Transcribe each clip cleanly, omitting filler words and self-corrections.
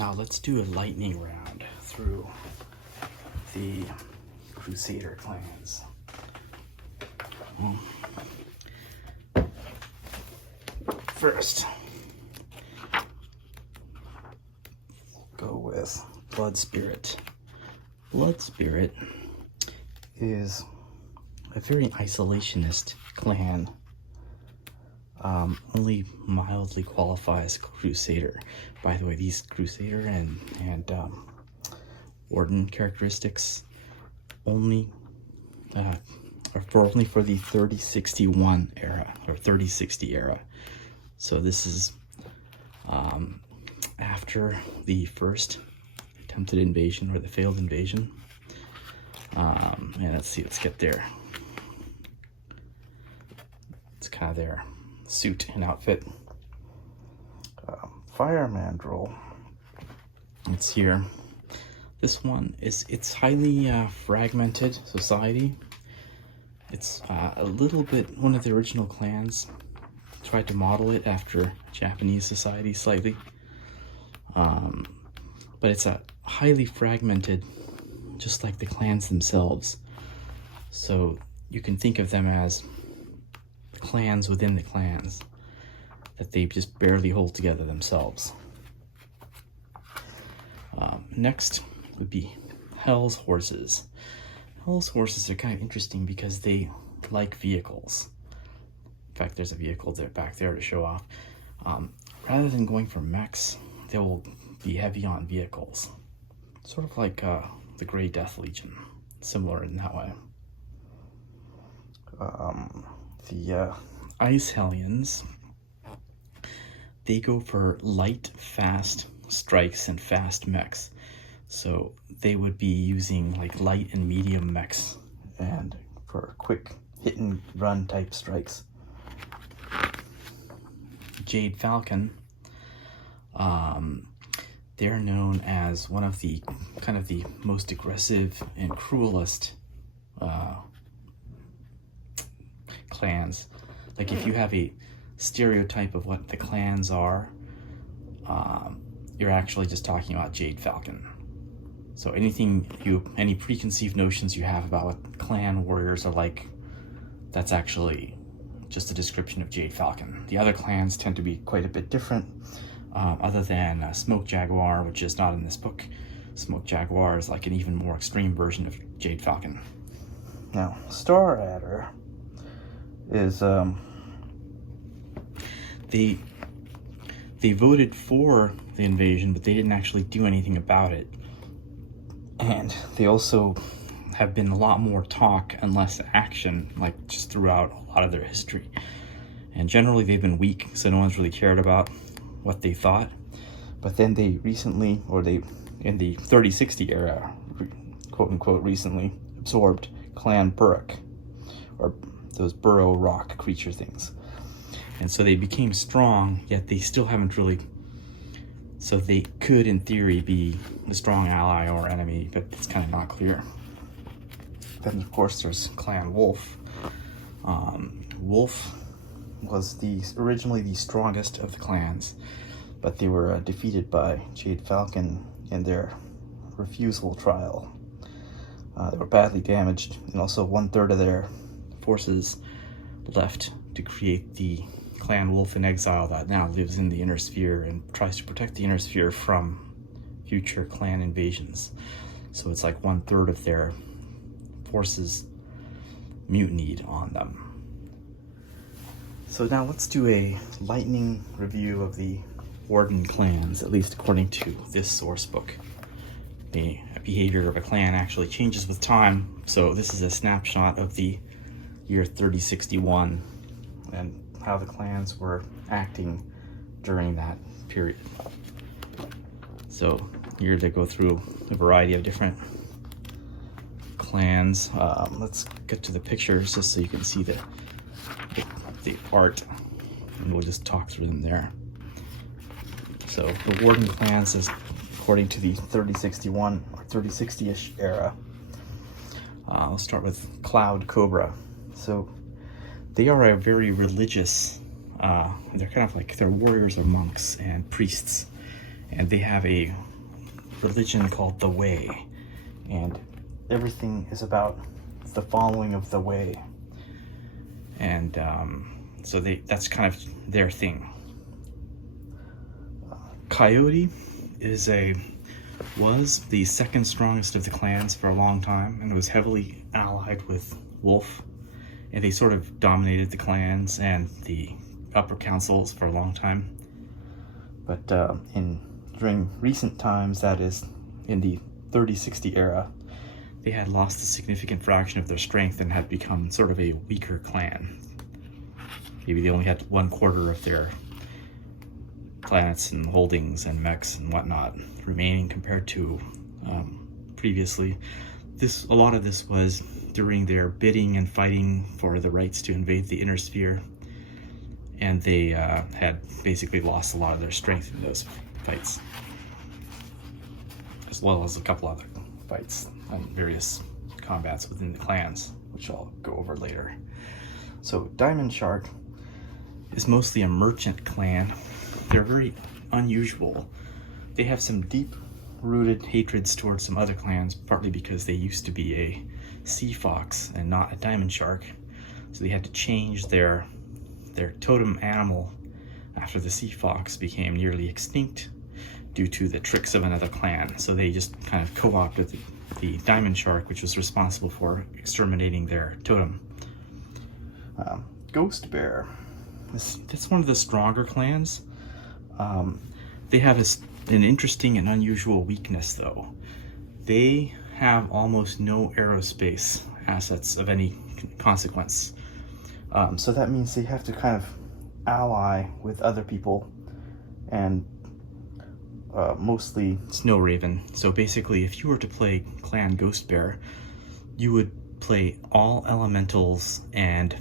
Now let's do a lightning round through the Crusader clans. First, go with Blood Spirit. Blood Spirit is a very isolationist clan. Only mildly qualifies Crusader. By the way, these Crusader and Warden characteristics only are only for the 3061 era or 3060 era. So this is after the first attempted invasion or the failed invasion. And let's see, let's get there. It's kind of their suit and outfit. Fire Mandrill. It's here. This one it's highly fragmented society. It's a little bit one of the original clans. Tried to model it after Japanese society slightly. But it's a highly fragmented, just like the clans themselves. So you can think of them as clans within the clans, that they just barely hold together themselves. Next would be Hell's Horses. Hell's Horses are kind of interesting because they like vehicles. In fact, there's a vehicle there back there to show off. Rather than going for mechs, they will be heavy on vehicles. Sort of like the Grey Death Legion, similar in that way. The Ice Hellions, they go for light, fast strikes and fast mechs. So they would be using like light and medium mechs and for quick hit and run type strikes. Jade Falcon, they're known as one of the kind of the most aggressive and cruelest clans. Like if you have a stereotype of what the clans are, you're actually just talking about Jade Falcon. So any preconceived notions you have about what clan warriors are like, that's actually just a description of Jade Falcon. The other clans tend to be quite a bit different, other than Smoke Jaguar, which is not in this book. Smoke Jaguar is like an even more extreme version of Jade Falcon. Now, Star Adder is they voted for the invasion, but they didn't actually do anything about it. And they also have been a lot more talk and less action, like just throughout a lot of their history. And generally they've been weak, so no one's really cared about what they thought. But then they recently, in the 3060 era, quote unquote, recently absorbed Clan Burrock, or those burrow rock creature things. And so they became strong, yet they still haven't really, so they could in theory be a strong ally or enemy, but it's kind of not clear. Then of course there's Clan Wolf. Wolf was originally the strongest of the clans, but they were defeated by Jade Falcon in their refusal trial. They were badly damaged, and also 1/3 of their forces left to create the Clan Wolf in Exile that now lives in the Inner Sphere and tries to protect the Inner Sphere from future clan invasions. So it's like 1/3 of their forces mutinied on them. So now let's do a lightning review of the Warden clans, at least according to this source book. The behavior of a clan actually changes with time, so this is a snapshot of the year 3061 and how the clans were acting during that period. So here they go through a variety of different clans. Let's get to the pictures just so you can see the art, and we'll just talk through them there. So the Warden clans is according to the 3061 or 3060-ish era. I'll start with Cloud Cobra. So they are a very religious, they're kind of like, they're warriors or monks and priests, and they have a religion called the Way, and everything is about the following of the Way. And so that's kind of their thing. Coyote was the second strongest of the clans for a long time, and was heavily allied with Wolf, and they sort of dominated the clans and the upper councils for a long time. But during recent times, that is in the 3060 era, they had lost a significant fraction of their strength and had become sort of a weaker clan. Maybe they only had 1/4 of their planets and holdings and mechs and whatnot remaining compared to previously. A lot of this was during their bidding and fighting for the rights to invade the inner sphere, and they had basically lost a lot of their strength in those fights, as well as a couple other fights and various combats within the clans, which I'll go over later. So Diamond Shark is mostly a merchant clan. They're very unusual. They have some deep-rooted hatreds towards some other clans, partly because they used to be a sea fox and not a diamond shark. So they had to change their totem animal after the sea fox became nearly extinct due to the tricks of another clan. So they just kind of co-opted the diamond shark, which was responsible for exterminating their totem. Ghost Bear. That's one of the stronger clans. They have an interesting and unusual weakness, though. They have almost no aerospace assets of any consequence. So that means they have to kind of ally with other people, and mostly Snow Raven. So basically, if you were to play Clan Ghost Bear, you would play all elementals and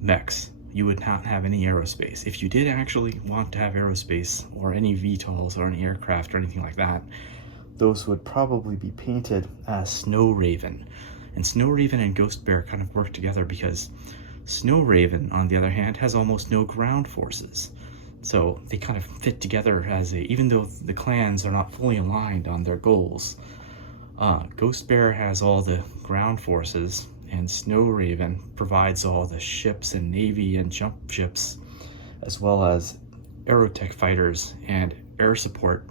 mechs. You would not have any aerospace. If you did actually want to have aerospace or any VTOLs or any aircraft or anything like that, those would probably be painted as Snow Raven. And Snow Raven and Ghost Bear kind of work together because Snow Raven, on the other hand, has almost no ground forces. So they kind of fit together even though the clans are not fully aligned on their goals. Ghost Bear has all the ground forces, and Snow Raven provides all the ships and navy and jump ships, as well as aerotech fighters and air support.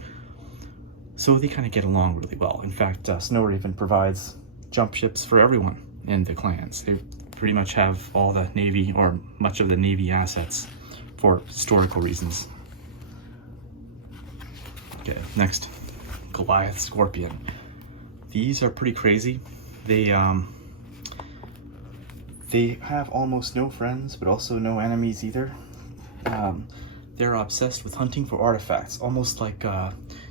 So they kind of get along really well. In fact, Snow Raven provides jump ships for everyone in the clans. They pretty much have all the navy, or much of the navy assets, for historical reasons. Okay, next, Goliath Scorpion. These are pretty crazy. They have almost no friends, but also no enemies either. They're obsessed with hunting for artifacts, almost like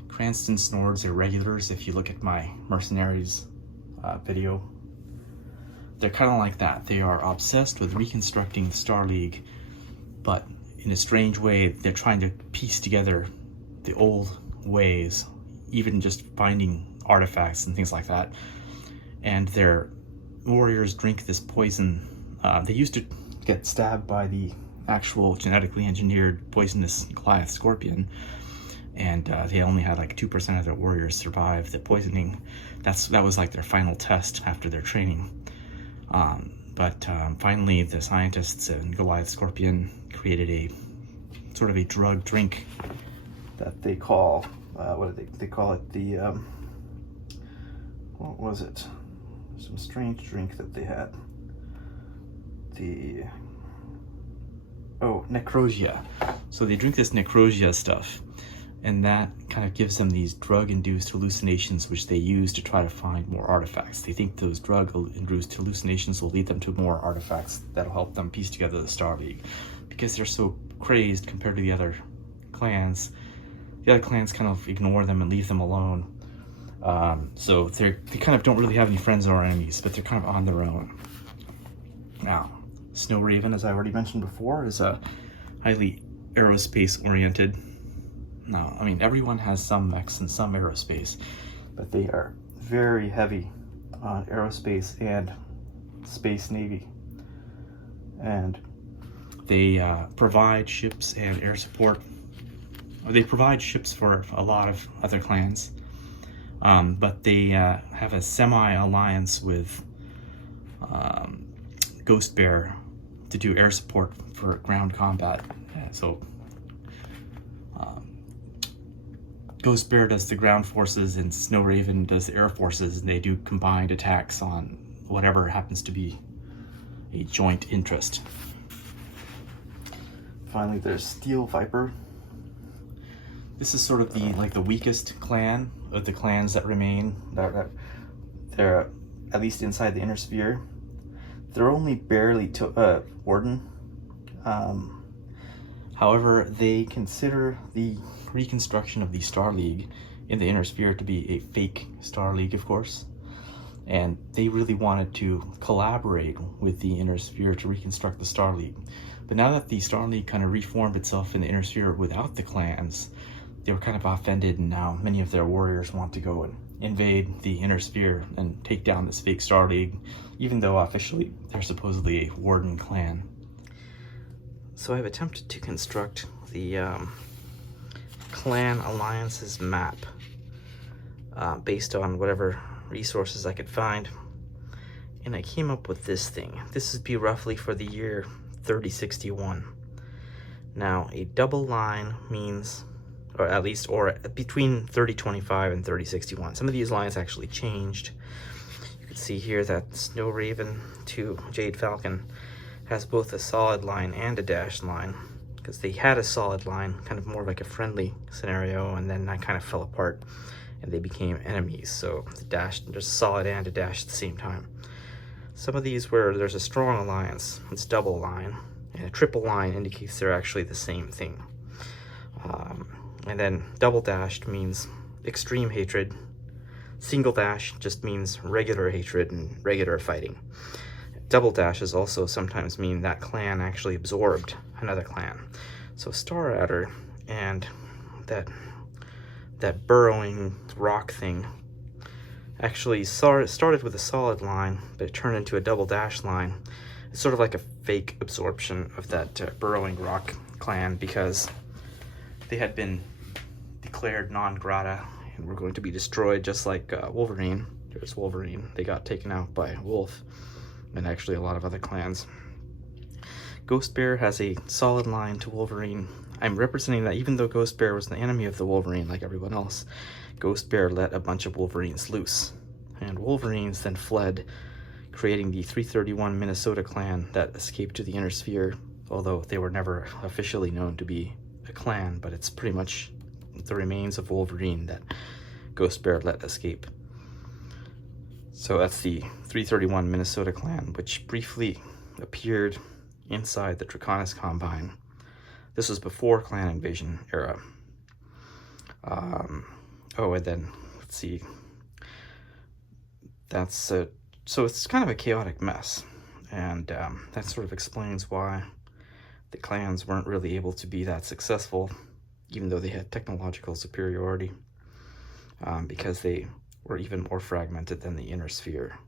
Cranston Snord's Irregulars, if you look at my Mercenaries video. They're kind of like that. They are obsessed with reconstructing the Star League, but in a strange way, they're trying to piece together the old ways, even just finding artifacts and things like that. And their warriors drink this poison. They used to get stabbed by the actual genetically engineered poisonous Goliath Scorpion, and they only had like 2% of their warriors survive the poisoning. That was like their final test after their training. But finally, the scientists in Goliath Scorpion created a sort of a drug drink that they call, what do they call it? What was it? Some strange drink that they had. Necrosia. So they drink this Necrosia stuff, and that kind of gives them these drug-induced hallucinations, which they use to try to find more artifacts. They think those drug-induced hallucinations will lead them to more artifacts that'll help them piece together the Star League. Because they're so crazed compared to the other clans, the other clans kind of ignore them and leave them alone. So they kind of don't really have any friends or enemies, but they're kind of on their own. Now, Snow Raven, as I already mentioned before, is a highly aerospace-oriented. Now, I mean, everyone has some mechs and some aerospace, but they are very heavy on aerospace and space navy. And they provide ships and air support. They provide ships for a lot of other clans. but they have a semi-alliance with Ghost Bear to do air support for ground combat. So Ghost Bear does the ground forces and Snow Raven does the air forces, and they do combined attacks on whatever happens to be a joint interest. Finally, there's Steel Viper. This is sort of the weakest clan of the clans that remain. They're at least inside the inner sphere. They're only barely Warden. However, they consider the reconstruction of the Star League in the inner sphere to be a fake Star League, of course. And they really wanted to collaborate with the inner sphere to reconstruct the Star League. But now that the Star League kind of reformed itself in the inner sphere without the clans, they were kind of offended, and now many of their warriors want to go and invade the inner sphere and take down this fake Star League, even though officially they're supposedly a Warden clan. So I've attempted to construct the clan alliances map based on whatever resources I could find, and I came up with this thing. This would be roughly for the year 3061. Now, a double line means, or between 3025 and 3061. Some of these lines actually changed. You can see here that Snow Raven to Jade Falcon has both a solid line and a dashed line, because they had a solid line, kind of more like a friendly scenario, and then that kind of fell apart and they became enemies. So the dash, there's a solid and a dash at the same time. Some of these where there's a strong alliance, it's double line, and a triple line indicates they're actually the same thing. And then double dashed means extreme hatred. Single dash just means regular hatred and regular fighting. Double dashes also sometimes mean that clan actually absorbed another clan. So Star Adder and that burrowing rock thing actually started with a solid line, but it turned into a double dash line. It's sort of like a fake absorption of that burrowing rock clan, because they had been declared non grata and were going to be destroyed, just like Wolverine. There's Wolverine. They got taken out by Wolf, and actually a lot of other clans. Ghost Bear has a solid line to Wolverine. I'm representing that even though Ghost Bear was the enemy of the Wolverine like everyone else, Ghost Bear let a bunch of Wolverines loose. And Wolverines then fled, creating the 331 Minnesota clan that escaped to the inner sphere, although they were never officially known to be a clan, but it's pretty much the remains of Wolverine that Ghost Bear let escape. So that's the 331 Minnesota clan, which briefly appeared inside the Draconis Combine. This was before clan invasion era. And then, let's see. That's so it's kind of a chaotic mess. And that sort of explains why the clans weren't really able to be that successful, even though they had technological superiority, because they were even more fragmented than the inner sphere.